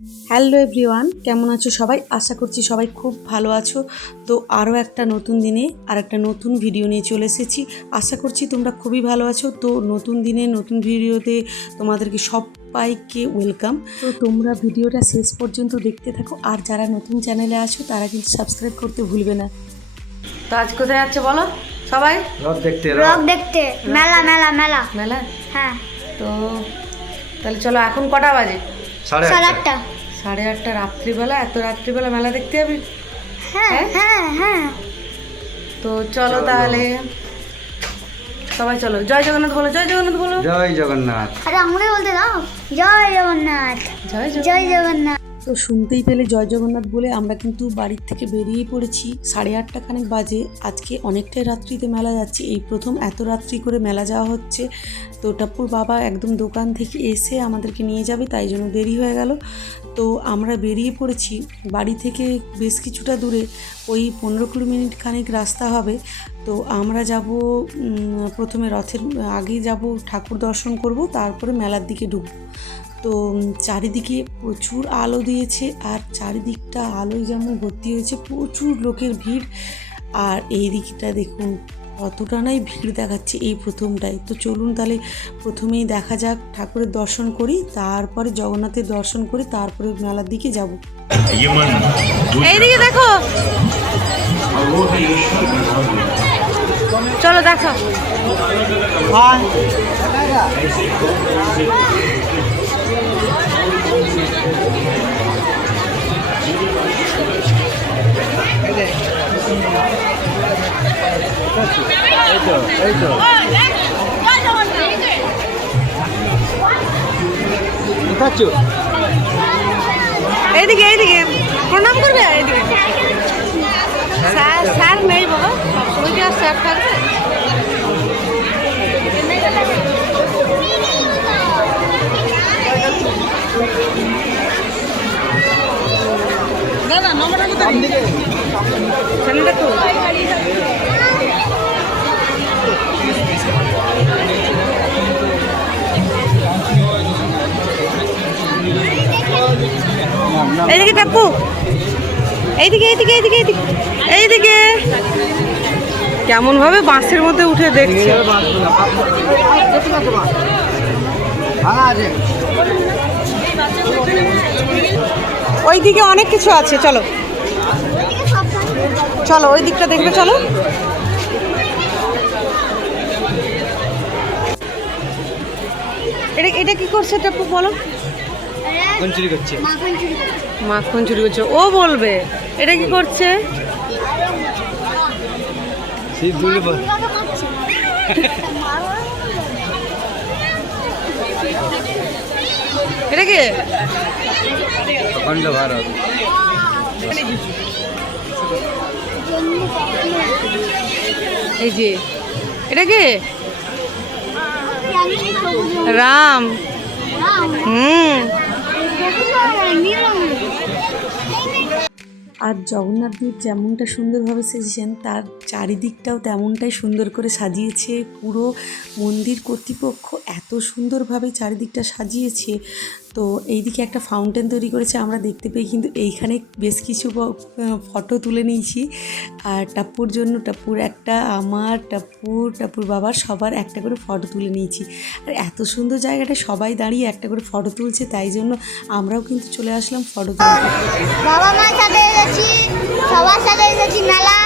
Hello everyone কেমন আছো সবাই? আশা করছি সবাই খুব ভালো আছো। তো আরও একটা নতুন দিনে আর একটা নতুন ভিডিও নিয়ে চলে এসেছি। আশা করছি তোমরা খুবই ভালো আছো। তো নতুন দিনে নতুন ভিডিওতে তোমাদেরকে সবাইকে ওয়েলকাম। তো তোমরা ভিডিওটা শেষ পর্যন্ত দেখতে থাকো। আর যারা নতুন চ্যানেলে আছো তারা কিন্তু সাবস্ক্রাইব করতে ভুলবে না। তো আজ কোথায় যাচ্ছে বলো? সবাই? রথ দেখতে রক দেখতে। মেলা মেলা মেলা। মেলা? হ্যাঁ। তো তাহলে চলো এখন কটা বাজে? সাড়ে আটটা। সাড়ে আটটা রাত্রিবেলা? এত রাত্রিবেলা মেলা দেখতে যাবি? হ্যাঁ হ্যাঁ? হ্যাঁ তো চলো তাহলে। সবাই চলো। জয় জগন্নাথ বলো জয় জগন্নাথ বলো। জয় জগন্নাথ। আরে আমরা বলতে দাও। জয় জগন্নাথ। জয় জগন্নাথ। জয় জগন্নাথ। তো শুনতেই পেলে জয় জগন্নাথ বলে আমরা কিন্তু বাড়ির থেকে বেরিয়ে পড়েছি। সাড়ে আটটা খানেক বাজে। আজকে অনেকটাই রাত্রিতে মেলা যাচ্ছে। এই প্রথম এত রাত্রি করে মেলা যাওয়া হচ্ছে। তো টাপ্পুর বাবা একদম দোকান থেকে এসে আমাদেরকে নিয়ে যাবে, তাই জন্য দেরি হয়ে গেল। তো আমরা বেরিয়ে পড়েছি। বাড়ি থেকে বেশ কিছুটা দূরে, ওই পনেরো কুড়ি মিনিট খানিক রাস্তা হবে। তো আমরা যাব প্রথমে রথের, আগে যাব, ঠাকুর দর্শন করব, তারপরে মেলার দিকে ঢুকবো। তো চারিদিকে প্রচুর আলো দিয়েছে আর চারিদিকটা আলোয় যেমন ভর্তি হয়েছে প্রচুর লোকের ভিড়। আর এই দিকটা দেখুন কতটা নাই ভিড় দেখাচ্ছে এই প্রথমটাই। তো চলুন তাহলে প্রথমেই দেখা যাক ঠাকুরের দর্শন করি তারপরে জগন্নাথের দর্শন করি তারপরে মেলার দিকে যাব। এইদিকে দেখো। চলো দেখো। এই তো এই তো কোথাচ্ছ এইদিকে এইদিকে প্রণাম করবে? এইদিকে স্যার নেই বাবা সবসময় কি আর স্যার এইদিকে টাপু এইদিকে এইদিকে এইদিকে এইদিকে এইদিকে। কেমন ভাবে বাঁশের মধ্যে উঠে দেখছে। ওইদিকে অনেক কিছু আছে, চলো। চলো, ওই দিকটা দেখবে, চলো। এটা এটা কি করছে টাপু, বলো? কোন চুরি করছে। মাখন চুরি করে। মাখন চুরি করছে। ও বলবে এটা কি করছে। এটা কি? অখণ্ড ভারত। এই যে এটা কি? রাম। হুম। আর জগন্নাথ দেব যেমনটা সুন্দরভাবে সেজেছেন, তার চারিদিকটাও তেমনটাই সুন্দর করে সাজিয়েছে। পুরো মন্দির কর্তৃপক্ষ এত সুন্দরভাবে চারিদিকটা সাজিয়েছে। তো এইদিকে একটা ফাউন্টেন তৈরি করেছে আমরা দেখতে পেয়ে কিন্তু এইখানে বেশ কিছু ফটো তুলে নিয়েছি। আর টাপ্পুর জন্য টাপ্পুর একটা আমার টাপ্পুর টাপ্পুর বাবার সবার একটা করে ফটো তুলে নিয়েছি। আর এত সুন্দর জায়গাটা সবাই দাঁড়িয়ে একটা করে ফটো তুলছে তাই জন্য আমরাও কিন্তু চলে আসলাম ফটো তুলতে। বাবা মার সাথে এসেছি সবার সাথে এসেছি মেলা।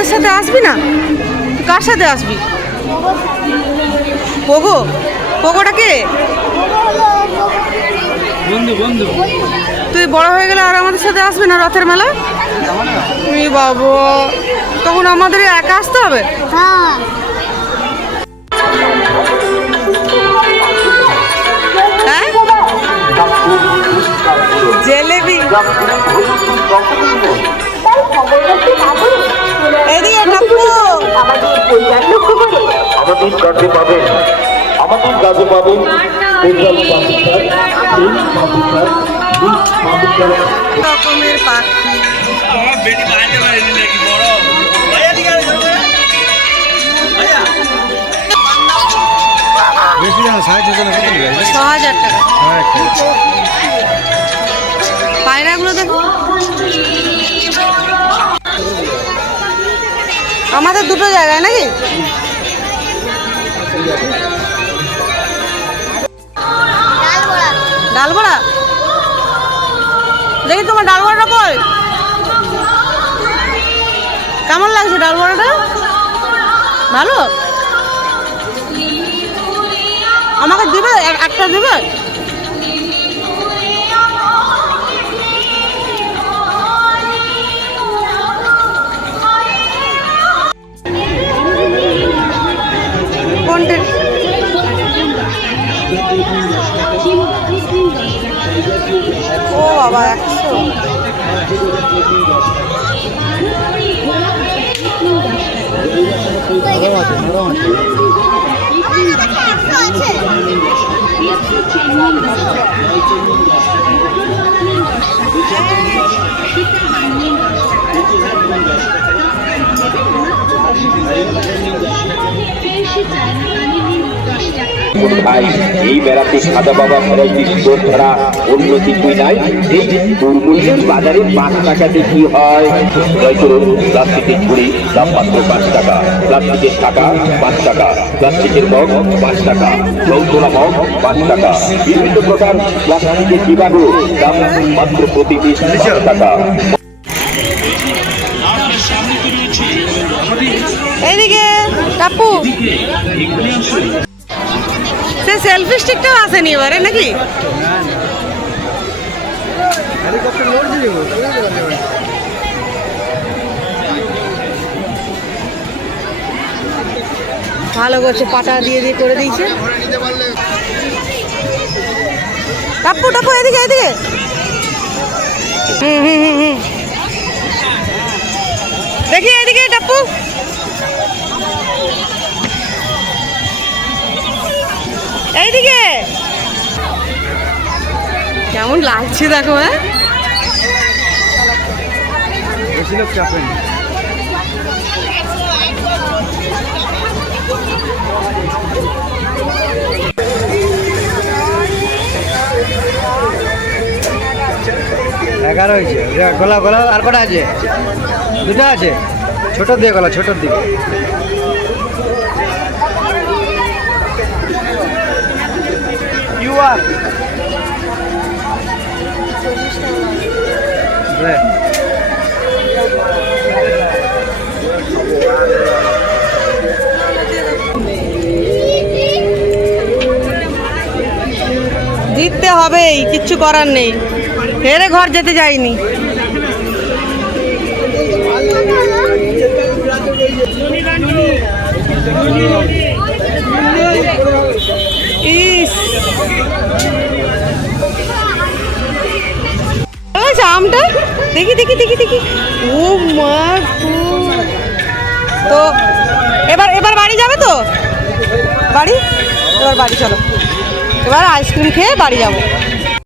আমাদের সাথে আসবি না? কার সাথে আসবি? পোগো? পোগোটা কে? বন্ধু বন্ধু। তুই বড় হয়ে গেলে আর আমাদের সাথে আসবি না রথের মেলা? বাবা তখন আমাদের একা আসতে হবে? হ্যাঁ? হ্যাঁ? জেলেবি। আমাদের কাছে পাবেন আমাদের কাছে পাবেন রকমের পাখি নিয়ে ছ হাজার টাকা। পায়রাগুলো দেখো। আমাদের দুটো জায়গায় নাকি? দেখি তোমার ডাল বড়াটা কই? কেমন লাগছে ডাল বড়াটা ভালো? আমাকে দিবে? এক- একটা দিবে? ও বাবা একশো। আছে ভাই এই মেলাতে সাদা বাবা ভ্যারাইটি স্টোর ছাড়া অন্য কিছুই নাই। এই দুর্মূল্যের বাজারে পাঁচ টাকাতে কি হয়? করুন প্লাস্টিকের ঝুড়ি দাম মাত্র পাঁচ টাকা। প্লাস্টিকের টাকা পাঁচ টাকা। প্লাস্টিকের মগ পাঁচ টাকা। চৌতলা মগ পাঁচ টাকা। বিভিন্ন প্রকার প্লাস্টিকের জীবাণু দাম মাত্র প্রতি পিস টাকা। এইদিকে টাপু। সে সেলফি স্টিকটাও আসেনি এবারে নাকি? ভালো করছে পাটা দিয়ে দিয়ে করে দিয়েছে। টাপ্পু টাপ্পু এদিকে এদিকে। হুম হুম হুম হুম। দেখি এদিকে টাপ্পু এইদিকে। কেমন লাগছে দেখো হ্যাঁ? বেশি লোক চাপেন এগারো হয়েছে। গলা গলা আর কটা আছে? দুটো আছে? ছোটোর দিকে গলা ছোটোর দিকে। জিততে হবেই কিচ্ছু করার নেই। হেরে ঘর যেতে যাইনি। আমটা? দেখি দেখি দেখি দেখি। ও মা তো, এবার এবার বাড়ি যাবে তো? বাড়ি? এবার বাড়ি চলো। এবার আইসক্রিম খেয়ে বাড়ি যাব।